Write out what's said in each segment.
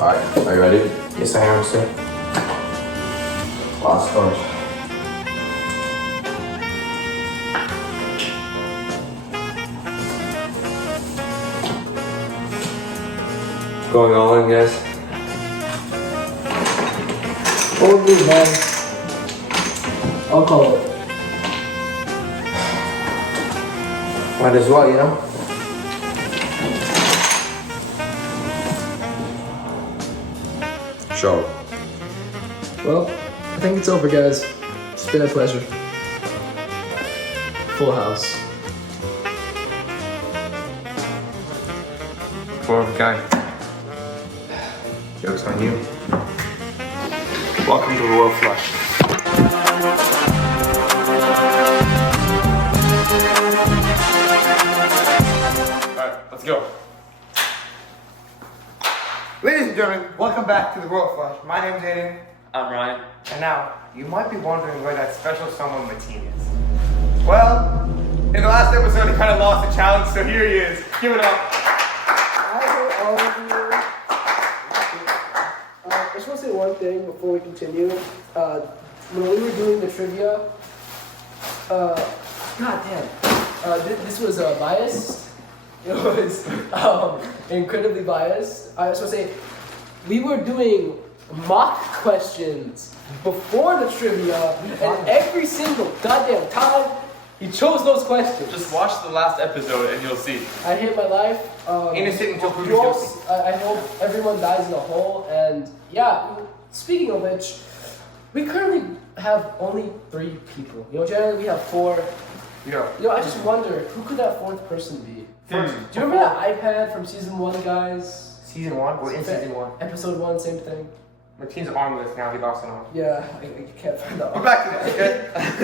Alright, are you ready? Yes, I am, sir. Last start. Going all in, guys. What would be then? I'll call it. Might as well, you know? Show. Well, I think it's over, guys. It's been a pleasure. Full house. Poor guy. Joke's on you. Welcome to TheRoyalFlush. Alright, let's go. Ladies and gentlemen, welcome back to TheRoyalFlush. My name is Mateen, I'm Ryan. and now you might be wondering where that special someone Mateen is. Well, in the last episode he kind of lost the challenge, so here he is. Give it up. Hi, all of you. I just want to say one thing before we continue. When we were doing the trivia, this was biased. It was incredibly biased. I just want to say, we were doing mock questions before the trivia, and every single goddamn time he chose those questions. Just watch the last episode and you'll see. I hate my life. Innocent until proven you all- guilty. I hope everyone dies in a hole. And yeah, speaking of which, we currently have only 3 people. You know, generally we have 4. Yeah. You know, I just wonder, who could that 4th person be? First, Do you remember that iPad from season 1, guys? Season 1? We're in season 1. Episode 1, same thing. Mateen's armless now, he lost an arm. Yeah, I can't find that. We're back to this,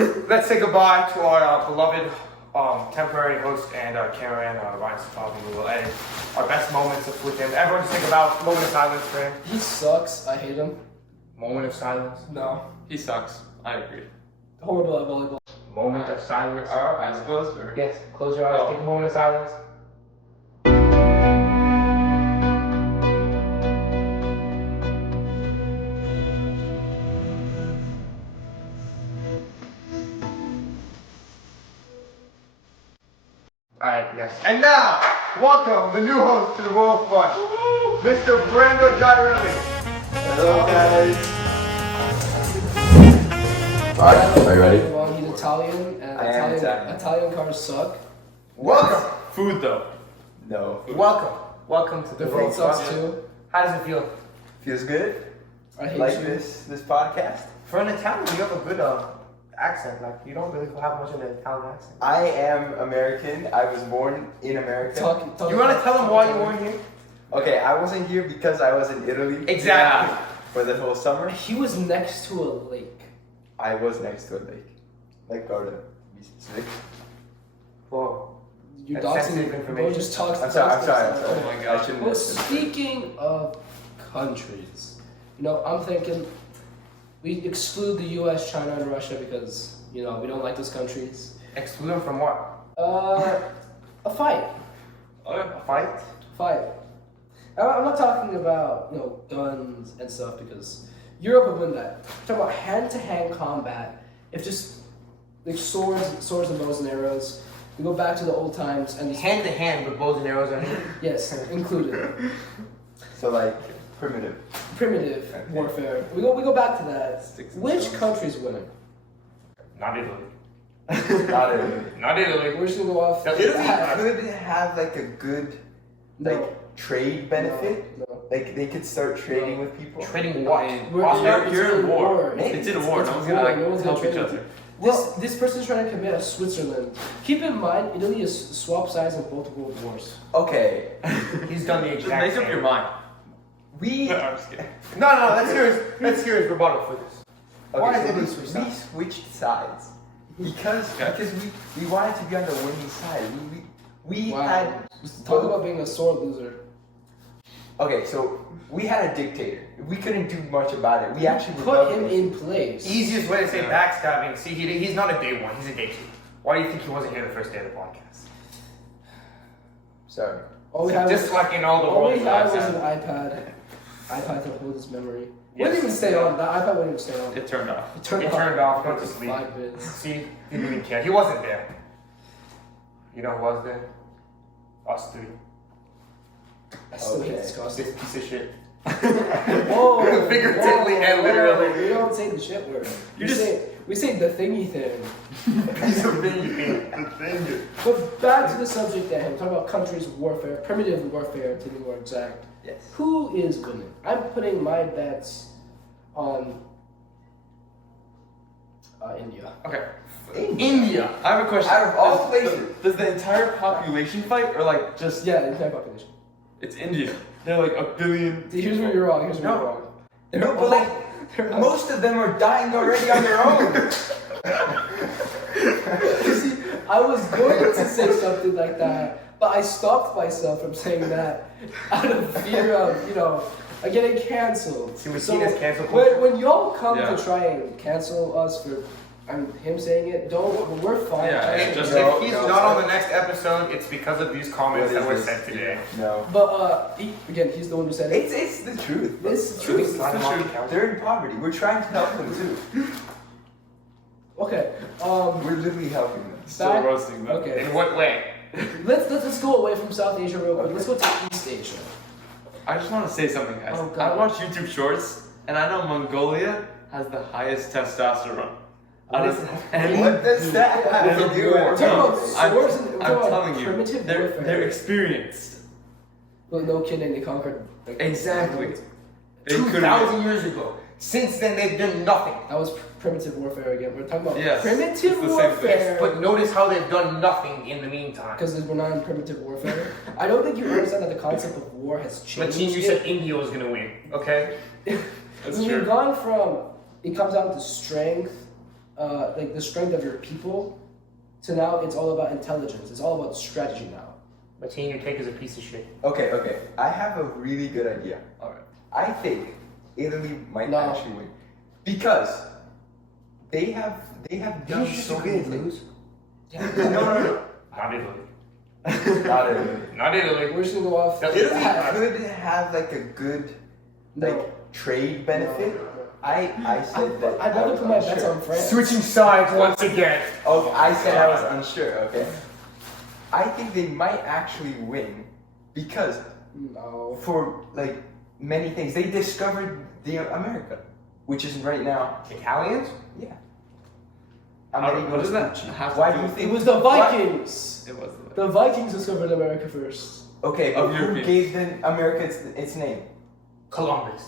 okay? Let's say goodbye to our beloved temporary host and cameraman, Ryan Safavi, who will edit our best moments with him. Everyone just think about moment of silence for him. He sucks. I hate him. Moment of silence. No. He sucks. I agree. Horrible at volleyball. Moment of silence. Eyes closed or? Yes, close your eyes, take a moment of silence. Alright, yes. And now, welcome the new host to the TheRoyalFlush, Mr. Brando Giorelli. Hello, guys. Alright, are you ready? Well, he's Italian, and I am Italian cars suck. Welcome, Food though. No. welcome to the The food sucks TheRoyalFlush. too. How does it feel? Feels good? I hate Like you. this podcast? For an Italian, you have a good accent. Like, you don't really have much of an Italian accent. I am American. I was born in America. Talk You want to tell them why you weren't here? Okay, I wasn't here because I was in Italy. Exactly. For the whole summer. He was next to a lake. I was next to a lake. Like Garden. To be specific. Whoa. You're That's doxing sensitive me. information. Bro just talks. I'm sorry. Oh my God. I shouldn't Well, have said that. speaking of countries, you know, I'm thinking we exclude the U.S., China, and Russia because you know we don't like those countries. Exclude them from what? A fight. A fight? Fight. I'm not talking about, you know, guns and stuff because Europe would win that. I'm talking about hand-to-hand combat. If just like swords and bows and arrows. We go back to the old times and Hand to hand with bows and arrows on it. yes, included So like primitive. primitive Okay. warfare. We go back to that. Sticks and Which stones. country's winning? Not Italy. Not Italy. Not Italy. We're just gonna go off. Italy Italy could have like a good No. like trade benefit. No. Like they could start trading with people. Trading what? You're in war. It's It's in a war. it's No one's war. gonna like No one's gonna help each trade other. This person's trying to commit a Switzerland. Keep in mind, Italy is swap sides in both world wars. Okay. He's done the Just exact make same. up your mind. we I'm just kidding. No, let's hear his rebuttal for this. Why Okay, is so Italy we switched sides? switched sides because we wanted to be on the winning side. We Wow. had Talk about being a sore loser. okay, so we had a dictator. We couldn't do much about it. We actually Put rebelled. him in place. Easiest way to say Yeah. backstabbing. See, he's not a day one. He's a day 2. Why do you think he wasn't here the first day of the podcast? Sorry. All we had Just like in all the all we world had was lives. an iPad. iPad to hold his memory. Yes. Wouldn't even stay on. The iPad wouldn't even stay on. It turned off. It turned He off. turned off, for went to sleep. 5 minutes. See, he didn't even care. He wasn't there. You know who was there? Us three. I still hate Okay. this costume. This piece of shit. Whoa, Figuratively and literally. We don't say the shit word. We say the thingy thing. Piece of thing. But back to the subject at hand. We're talking about countries' warfare, primitive warfare to be more exact. Yes. Who is winning? I'm putting my bets on India. Okay. India. I have a question. Out of all Does- places. does the entire population fight, or like just Yeah, the entire population. it's India? They're like 1 billion. Here's where you're wrong. Here's where No. you're wrong. No, but like, most of them are dying already on their own. You see, I was going to say something like that, but I stopped myself from saying that out of fear of, getting canceled. See, Mateen is cancel when, culture. when y'all come Yeah. to try and cancel us for him saying it, we're fine. Yeah, Cancel yeah, just- him. If he's not on the next episode, it's because of these comments What that is were this? sent today. No. But he's the one who said it. It's the truth. It's true. It's the truth. They're in poverty. We're trying to help them too. Okay. We're literally helping them. Still Back- roasting them. Okay. In what way? Let's go away from South Asia real quick. Let's go to East Asia. I just want to say something, guys. Oh, God. I watch YouTube Shorts, and I know Mongolia has the highest testosterone. Out of any. What does that have to do We're with talking No, about I'm- swords and we're I'm talking about telling you, primitive they're warfare. experienced. Well, no kidding, they conquered. Exactly. They 2,000 years ago. Since then, they've done nothing. That was primitive warfare again. We're talking about Yes, primitive it's the same thing. warfare. But notice how they've done nothing in the meantime. Because we're not in primitive warfare. I don't think you understand that the concept of war has changed. Mateen, you said India was gonna win, okay? That's We've true. gone from it comes down to strength, like the strength of your people, to now it's all about intelligence. It's all about strategy now. Mateen, your take is a piece of shit. Okay. I have a really good idea. Alright. I think Italy might No. actually win because they have done so many things. No. Not Italy. Not Italy. Not Italy. We're just gonna go off. Italy Italy could have like a good trade benefit. I said that. I'd I rather was put my bets unsure. on France. Switching sides once again. Oh, I said I was unsure. Okay. I think they might actually win because No. for like many things they discovered the America, which is right now. Italians? Yeah. What does that have to Why do do you with- think It was the Vikings. It was The Vikings discovered America first. Okay, but Of who Europeans. gave then America its name? Columbus.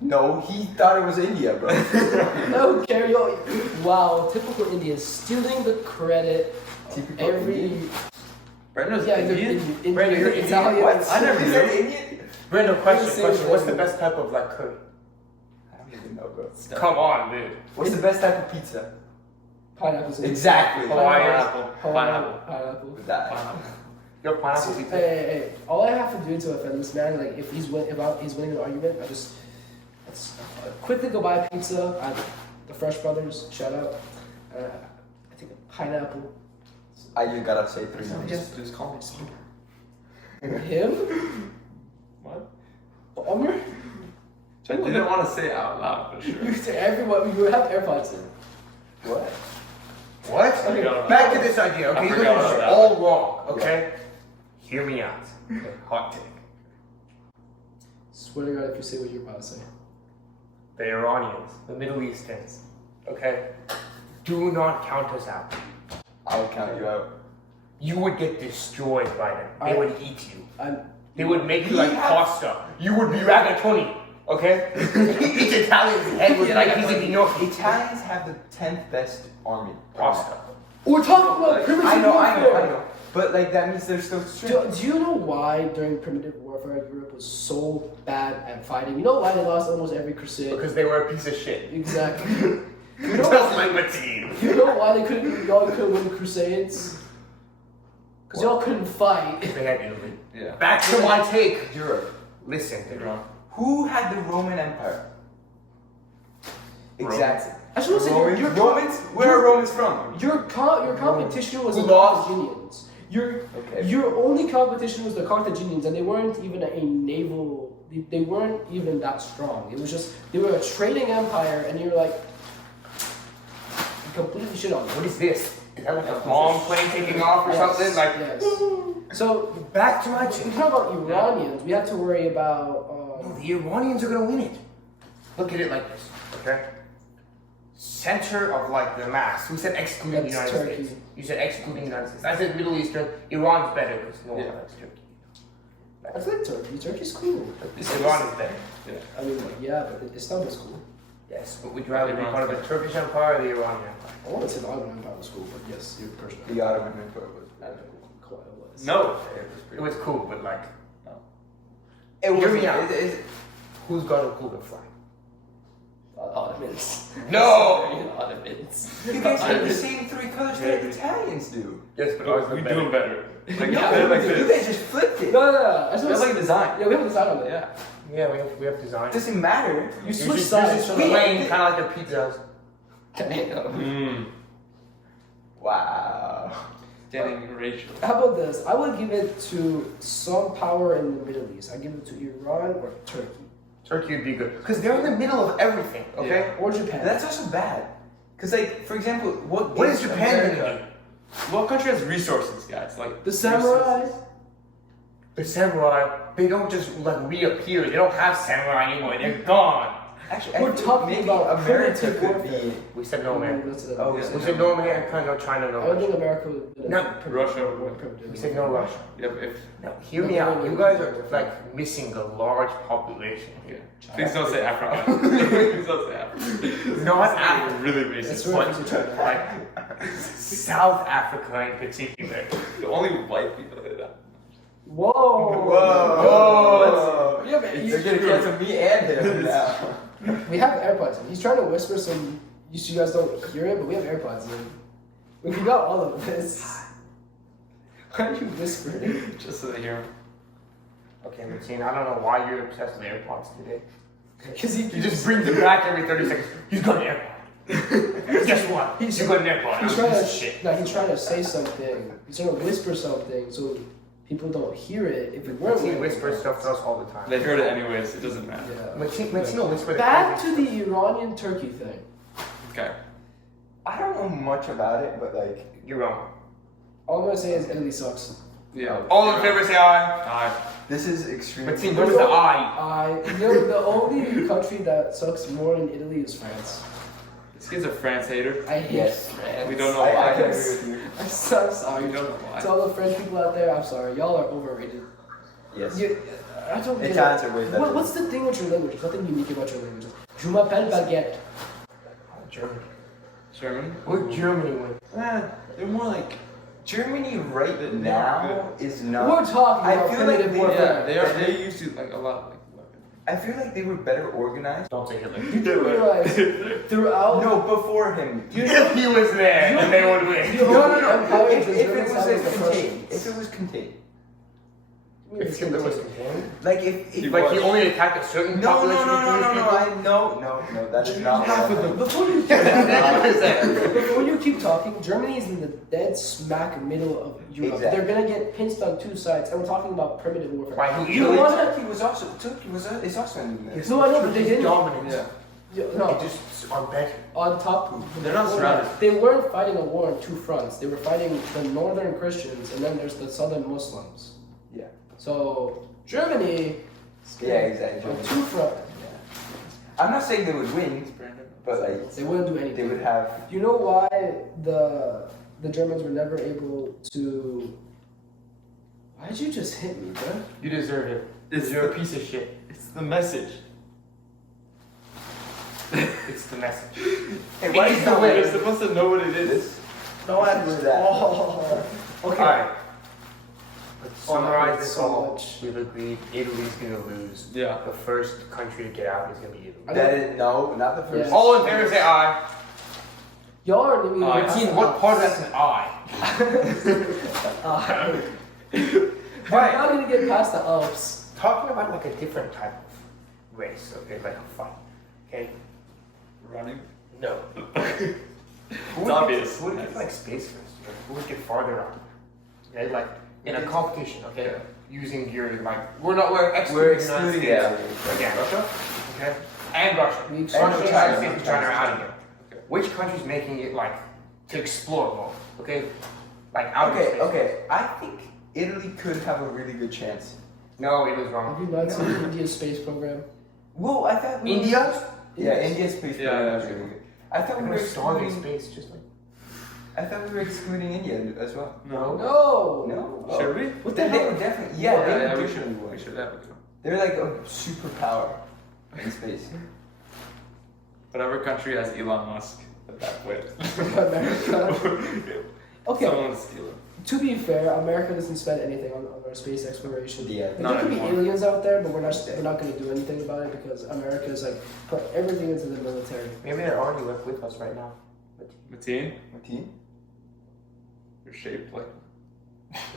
No, he thought it was India, bro. No, carry on. Wow, typical Indians stealing the credit. Typical Every Indian. Brando's yeah, they're Indian? Indian, Brando, you're Indian? Italian. What? I never Is knew. that Indian? Brando, Same question. What's the thing. best type of like curry? I don't even know, bro. Come on, dude. What's the best type of pizza? Pineapples. Exactly. Hawaiian. Pineapple. That. Your pineapple Hey, pizza. hey, all I have to do to offend this man, like if he's winning an argument, let's quickly go buy pizza at the Fresh Brothers. Shout out. I think a pineapple. I just gotta say three names. Just call me Summer. Him? What? Omer? I didn't want to say it out loud, but You sure. say everyone. You have AirPods in. What? What? Okay. Back to this idea, okay? I You're forgot doing about this that. all wrong, okay? Hear me out. Okay, hot take. Swear to God, if you say what you're about to say. The Iranians, the Middle Easterns, okay? Do not count us out. I'll count you out. You would get destroyed by them. They would eat you. I'm. They would make you like pasta. You would be ragatoni, okay? Each Italian's head was like he's a gnocchi. Italians have the 10th best army. Pasta. We're talking about primitive I know. warfare. But like that means they're still strong. Do you know why during primitive warfare Europe was so bad at fighting? You know why they lost almost every crusade? Because they were a piece of shit. Exactly. You Just know, like Mateen. you know why y'all couldn't win the crusades? Because y'all couldn't fight. They had Italy. Yeah. Back to my take. Europe. Listen, Who had the Roman Empire? Exactly. I just want to say Romans? Where are Romans from? Your competition was Who the lost? Carthaginians. Your only competition was the Carthaginians, and they weren't even a naval. They weren't even that strong. It was just they were a trading empire, and you're like completely shit on them. What is this? Is that like a bomb plane taking off or something? Like, yes. So back to my we talk about Iranians. We have to worry about. No, the Iranians are gonna win it. Look at it like this, okay? Center of like the mass. Who said excluding the That's United Turkey. States? You said excluding the United States. I said Middle Eastern. Iran's better because no one likes Turkey. I like Turkey. Turkey's cool. Iran is better. I mean, like, yeah, but Istanbul's cool. Yes, but would you rather be part of the Turkish Empire or the Iranian Empire? I want to say the Ottoman Empire was cool, but yes, your personal. The Ottoman Empire was Cool, it was. No. It was cool, but like, It hear was me out. Who's got a cooler flag? Ottomans. No! Ottomans. You guys have the same three colors that Italians do. Yes, but ours We are do them better. better. Like, Yeah, they're like You this. guys just flipped it. No. I just That's like a design. yeah, we have a design on it. Yeah. Yeah, we have design. It doesn't matter. You switch sides. You're shut just up. plain, kind of like the pizzas. Mmm. Wow. Getting racial. How about this? I would give it to some power in the Middle East. I give it to Iran or Turkey Turkey would be good because they're in the middle of everything. Okay. or Japan. That's also bad. Because, like, for example, What is Japan gonna do? What country has resources, guys? Like the samurai. The samurai, they don't just like reappear. They don't have samurai anymore. They're gone. Actually, We're I think talking maybe about America primitive could warfare. be. We said no man. Oh, yeah. We said no America, no China, no I don't think Russia. America would. No, Russia. We said no Russia. Yep, if Now, hear me out. You guys are like missing a large population yeah. here. Please don't say Africa. Please don't say Africa. Not That's Africa. really That's racist. right. What? Like South Africa in particular. The only white people did that. Whoa. Whoa! Yeah, but They're gonna cancel me and him now. we have AirPods in. He's trying to whisper some. You guys don't hear it, but we have AirPods in. We got all of this. Why are you whispering? Just so they hear him. Okay, Mateen, I don't know why you're obsessed with AirPods today. Because he You just brings it back every 30 seconds. He's got an AirPod. Guess what? He's- You got an AirPod. He's I'm trying to just shit. No, he's trying to say something. He's trying to whisper something so people don't hear it. If we weren't Mateen wearing whispers AirPods. stuff to us all the time. They heard it anyways. It doesn't matter. Yeah. Mateen will whisper the Back crazy to the Iranian Turkey thing. Okay. I don't know much about it, but like, stuff. You're wrong. All I'm gonna say is Italy sucks. Yeah. All in favor say aye. this is extremely. Mateen, what is the aye? The only country that sucks more than Italy is France. This kid's a France hater. I hate Yes. France. We don't know I why. can agree with you. I'm so sorry. We don't know why. To all the French people out there, I'm sorry. Y'all are overrated. Yes. I don't get Italians it. are way better. What's the thing with your language? There's nothing unique about your languages. Je m'appelle baguette. Germany. Germany? What Germany win? They're more like Germany right now is not. We're talking I about feel like primitive they- warfare. Yeah, they are. They used to like a lot of like weapons. I feel like they were better organized. Don't say Hitler. You do realize throughout No, before him. If he was there, then they would win. You- No. Empire If the it Germans was have like the contained. Prussians. If it was contained. If Hitler was contained? Like if Like he only attacked a certain No, population of Jewish people? no. That is not half what of I them. meant. Before you keep talking, Germany is in the dead smack middle of Europe. Exactly. They're gonna get pinched on two sides, and we're talking about primitive warfare. Why, who You Italy? wanna? Turkey was is also in there. No, I know, but they didn't. Dominant. Yeah. No, They just are better. on top. They're not surrounded. They weren't fighting a war on two fronts. They were fighting the northern Christians, and then there's the southern Muslims. Yeah. So Germany. Yeah, exactly. On two fronts. I'm not saying they would win, but like They wouldn't do they anything. would have. You know why the Germans were never able to? Why'd you just hit me, bro? You deserve it. You're a piece of shit. It's the message. It's the message. Hey, why is that You're supposed to know what it is. this? No one do that. Oh, okay. Alright. Let's summarize this so all. much. We've agreed Italy's gonna lose. Yeah. The first country to get out is gonna be Italy. That is no, not the first. Yeah. All in favor say aye. Y'all are leaving. Mateen, what part of that's an aye? We're not gonna get past the Alps. Talking about like a different type of race, okay, like a fight. Okay? Running. No. It's obvious. Who would get like space first? Who would get farther up? Okay, like in a competition. Okay, using your we're excluding We're the United excluding States. aliens. Again, Russia. Okay, and Russia. We Russia, exclude United China. States, and China are out of here. Which country's making it like to explore more? Okay, like out of space. Okay. I think Italy could have a really good chance. No, it was wrong. Have you not seen India's space program? Well, I thought India? Yeah, India's space Yeah, program yeah, is really good. I thought we We're were starving excluding. space, just like. I thought we were excluding India as well. No. No. No. Should we? What the They hell? were definitely. Yeah, they yeah, were we should. definitely We should have it. They're like a superpower in space. Whatever country has Elon Musk at that point. America. Okay. Someone steal it. To be fair, America doesn't spend anything on our space exploration. Yeah. Like, Not there could be anymore. aliens out there, but we're not going to do anything about it because America is like put everything into the military. Maybe they're already with us right now. Mateen, Mateen? you're shaped like.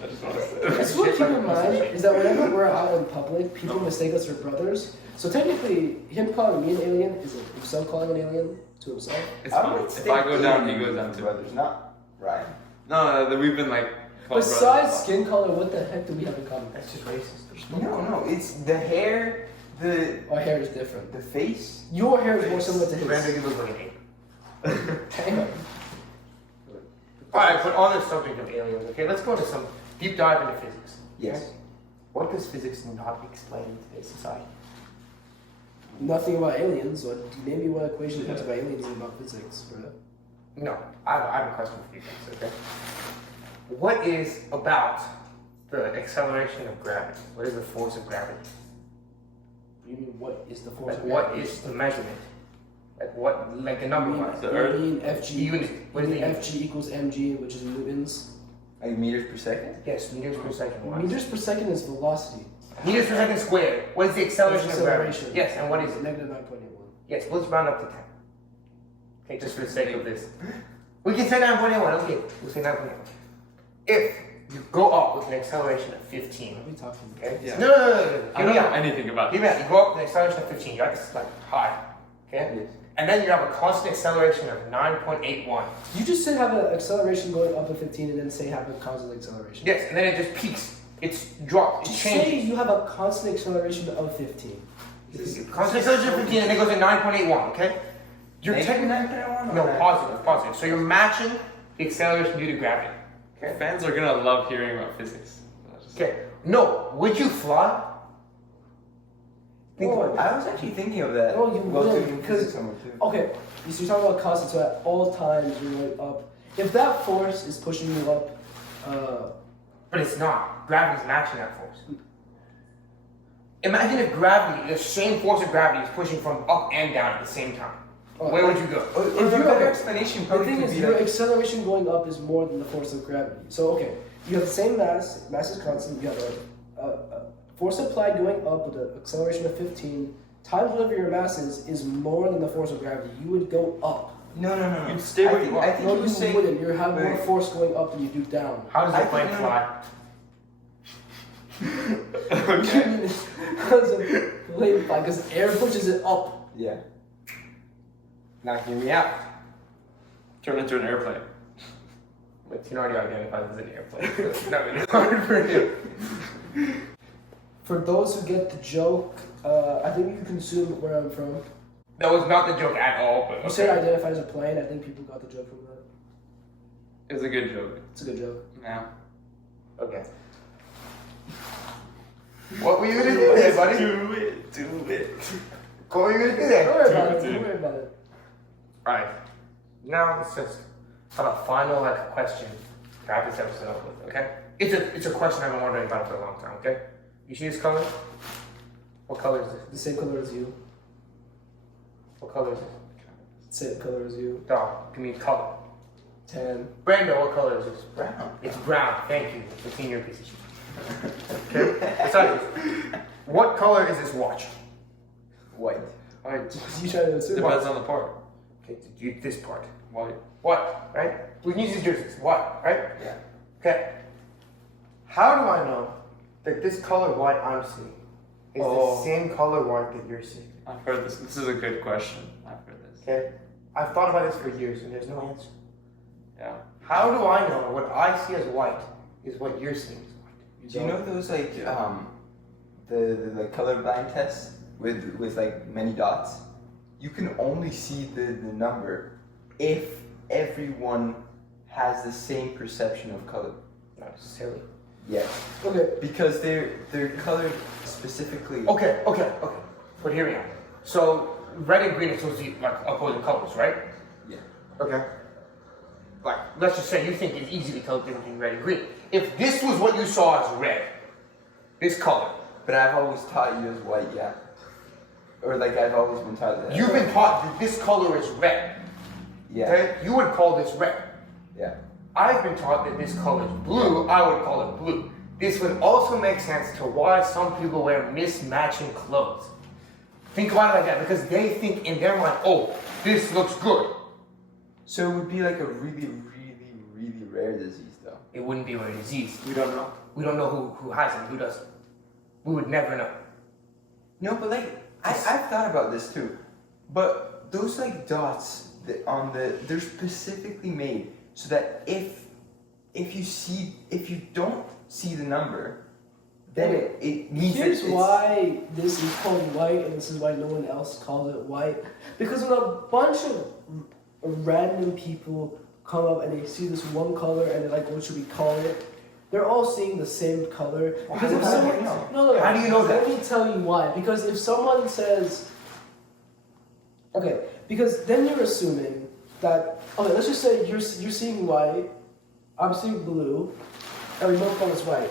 I just want to say. This is what keep in mind is that whenever we're out in public, people mistake us for brothers. So technically, him calling me an alien is himself calling an alien to himself. It's I fine. would If say I go down, he aliens goes down and too. brothers, not Ryan. No, we've been like. called Besides brothers. skin color, what the heck do we have in common? That's just racist. No, it's the hair, the Our hair is different. face. Your hair is more similar to Brando, his. you look like an ape. Damn. Alright, but on the subject of aliens, okay, let's go into some deep dive into physics. Yes. What does physics not explain in today's society? Nothing about aliens, or maybe what equation talks about aliens and about physics, bro. No, I have a question for you guys, okay? What is about the acceleration of gravity? What is the force of gravity? You mean what is the force Like, of what gravity? is the measurement? Like the number You wise? The Earth? mean FG? Unit. What is the unit? FG equals mg, which is newtons. Like meters per second? Yes, meters per second wise. Meters per second is velocity. Meters per second squared. What is the acceleration of gravity? Acceleration. Yes, and what is it? Negative 9.81. Yes, let's round up to 10. Okay, just for the sake of this. We can say 9.81, okay. We'll say 9.81. If you go up with an acceleration of 15, What are we talking about? okay? Yeah. No. I Hear don't me know out. anything about Hear me out. You go up with an acceleration of 15, you're at this like high, okay? Yes. And then you have a constant acceleration of 9.81. You just said have an acceleration going up to 15 and then say have a constant acceleration. Yes, and then it just peaks. It's dropped. It Just changes. say you have a constant acceleration of 15. Constant acceleration of 15 and then it goes to 9.81, okay? You're Negative technically 9.1? no positive. So you're matching the acceleration due to gravity. it. Fans are gonna love hearing about physics. Okay. No, would you fly? Think about that. I was actually thinking of that. No, you while wouldn't, taking because- physics homework too. Okay, so you're talking about constant, so at all times you're going up. If that force is pushing you up, But it's not. Gravity's matching that force. Imagine if gravity, the same force of gravity, is pushing from up and down at the same time. Where would you go? If you're your better okay, explanation the probably thing could is be your like, acceleration going up is more than the force of gravity. So okay, you have the same mass is constant, you have a force applied going up with an acceleration of 15 times whatever your mass is more than the force of gravity. You would go up. no. You'd stay where you are. I think No, you you say wouldn't. You have more wait. force going up than you do down. How does I the plane think- fly? Okay. Because air pushes it up. Yeah. Now hear me out. Turn into an airplane. But you already identified as an airplane. So it's not really hard for you. For those who get the joke, I think you can consume where I'm from. That was not the joke at all, but You okay. said identify as a plane. I think people got the joke from that. It was a good joke. It's a good joke. Yeah. Okay. What were you gonna do there, buddy? Do it. What were you gonna do Don't there? worry about it. Dude. Don't worry about it. Alright. Now let's just have a final question to wrap this episode up with, okay? It's a question I've been wondering about for a long time, okay? You see this color? What color is this? The same color as you. What color is this? Same color as you. Dog, give me a color. Tan. Brando, what color is this? Brown. It's brown, thank you. It's in your piece of shit. Okay? Besides, what color is this watch? White. White. You trying to assume? Depends on the part. Okay, this part. White. What? Right? We can use these jerseys. What? Right? Yeah. Okay. How do I know that this color white I'm seeing is Oh. the same color white that you're seeing? I've heard this. This is a good question. I've heard this. Okay? I've thought about this for years and there's no answer. Yeah. How do I know what I see as white is what you're seeing is white. Do you know those like the colorblind tests with like many dots? You can only see the number if everyone has the same perception of color. Not necessarily. Yeah. Okay. Because they're colored specifically. Okay. But hear me out. So red and green are supposed to be like opposing colors, right? Yeah. Okay. Like, let's just say you think it's easy to tell the difference between red and green. If this was what you saw as red, this color. But I've always taught you as white, yeah. Or like I've always been taught that. You've been taught that this color is red. Yeah. Okay? You would call this red. Yeah. I've been taught that this color is blue. I would call it blue. This would also make sense to why some people wear mismatching clothes. Think about it like that, because they think in their mind, oh, this looks good. So it would be like a really rare disease, though. It wouldn't be a disease. We don't know. We don't know who has it, who doesn't. We would never know. No, but like I've thought about this too. But those like dots they're specifically made so that if you don't see the number, then it means that Here's why this is called white, and this is why no one else calls it white. Because when a bunch of random people come up and they see this one color and they're like, what should we call it? They're all seeing the same color. Because if someone, no, How do you know that? Let me tell you why. Because if someone says, okay, because then you're assuming that, okay, let's just say you're seeing white, I'm seeing blue, and we both call this white.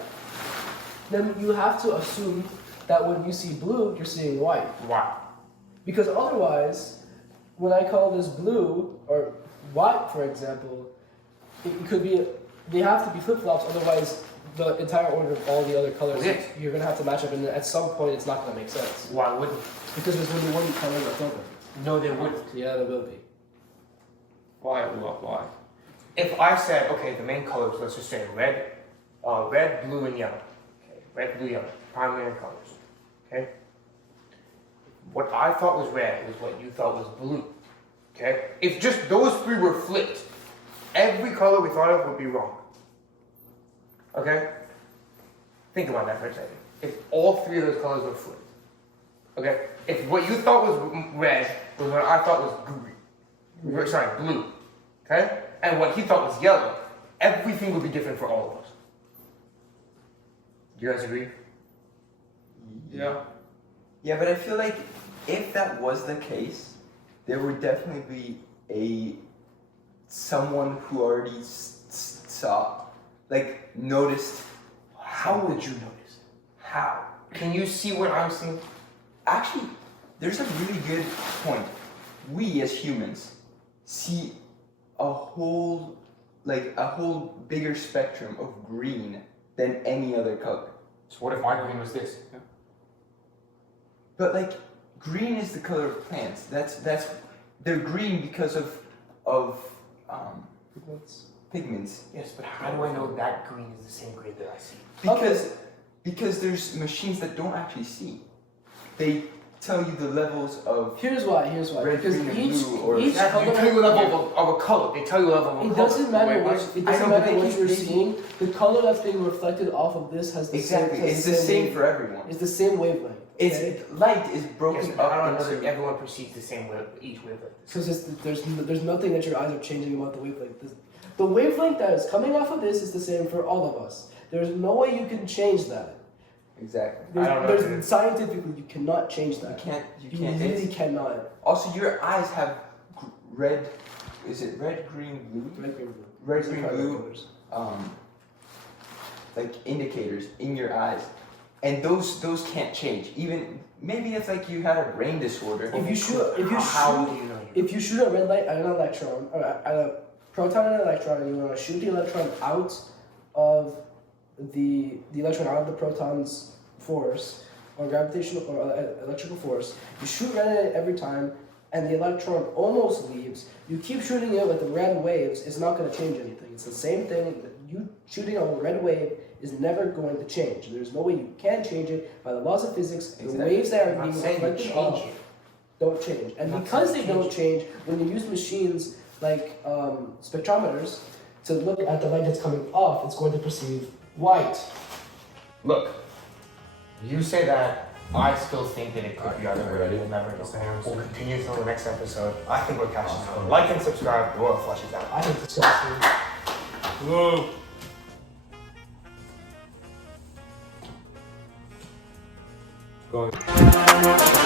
Then you have to assume that when you see blue, you're seeing white. Why? Because otherwise, when I call this blue or white, for example, it could be, they have to be flip-flops, otherwise the entire order of all the other colors, Yes. you're going to have to match up, and at some point it's not going to make sense. Why wouldn't? Because there's only one color left over. No, there wouldn't. Yeah, there will be. Why? Why? If I said, okay, the main colors, let's just say red, blue, and yellow. Okay, red, blue, yellow, primary colors. Okay. What I thought was red was what you thought was blue. Okay. If just those three were flipped, every color we thought of would be wrong. Okay. Think about that for a second. If all three of those colors were flipped. Okay. If what you thought was red was what I thought was green. Sorry, blue. Okay. And what he thought was yellow, everything would be different for all of us. Do you guys agree? Yeah. Yeah, but I feel like if that was the case, there would definitely be someone who already saw, like, noticed. How would you notice? How? Can you see what I'm seeing? Actually, there's a really good point. We as humans see a whole bigger spectrum of green than any other color. So what if my green was this? But like, green is the color of plants. They're green because of pigments. Yes, but how do I know that green is the same green that I see? Because there's machines that don't actually see. They tell you the levels of Here's why. red, Because green, and blue, or each They color, tell you a level of a color. They tell you a level of a it color. doesn't matter Wait, which. It I doesn't know, matter but what they you're keep- seeing. The color that's being reflected off of this has the exactly. same. It's the same for everyone. It's the same wavelength. It's light is broken Yes, but I don't up know that into. everyone perceives the same way, each wavelength. Because there's nothing that your eyes are changing about the wavelength. The wavelength that is coming off of this is the same for all of us. There's no way you can change that. Exactly. I don't know, dude. There's scientifically you cannot change You that. can't. You It's- really cannot. Also, your eyes have red. Is it red, green, blue? Red, green, blue. Red, Those are green, primary blue. colors. Like indicators in your eyes, and those can't change. Even maybe it's like you had a brain disorder. If you shoot How do you know? if you shoot a red light at an electron, or at a proton and an electron, and you want to shoot the electron out of the electron out of the proton's force, or gravitational or electrical force, you shoot red at it every time, and the electron almost leaves. You keep shooting it with the red waves, it's not going to change anything. It's the same thing. You shooting a red wave is never going to change. There's no way you can change it by the laws of physics. The Exactly. waves that are I'm being not saying you reflected change off it. don't change. And Not because saying they change don't change, when you use machines like spectrometers to look at the light that's coming off, it's going to perceive White. Look, you say that. I still think that it could be either way. We'll never know. We'll continue until the next episode. I think we're catching up. Like and subscribe. The Royal Flush is out. I think disgusting. Whoa. Going.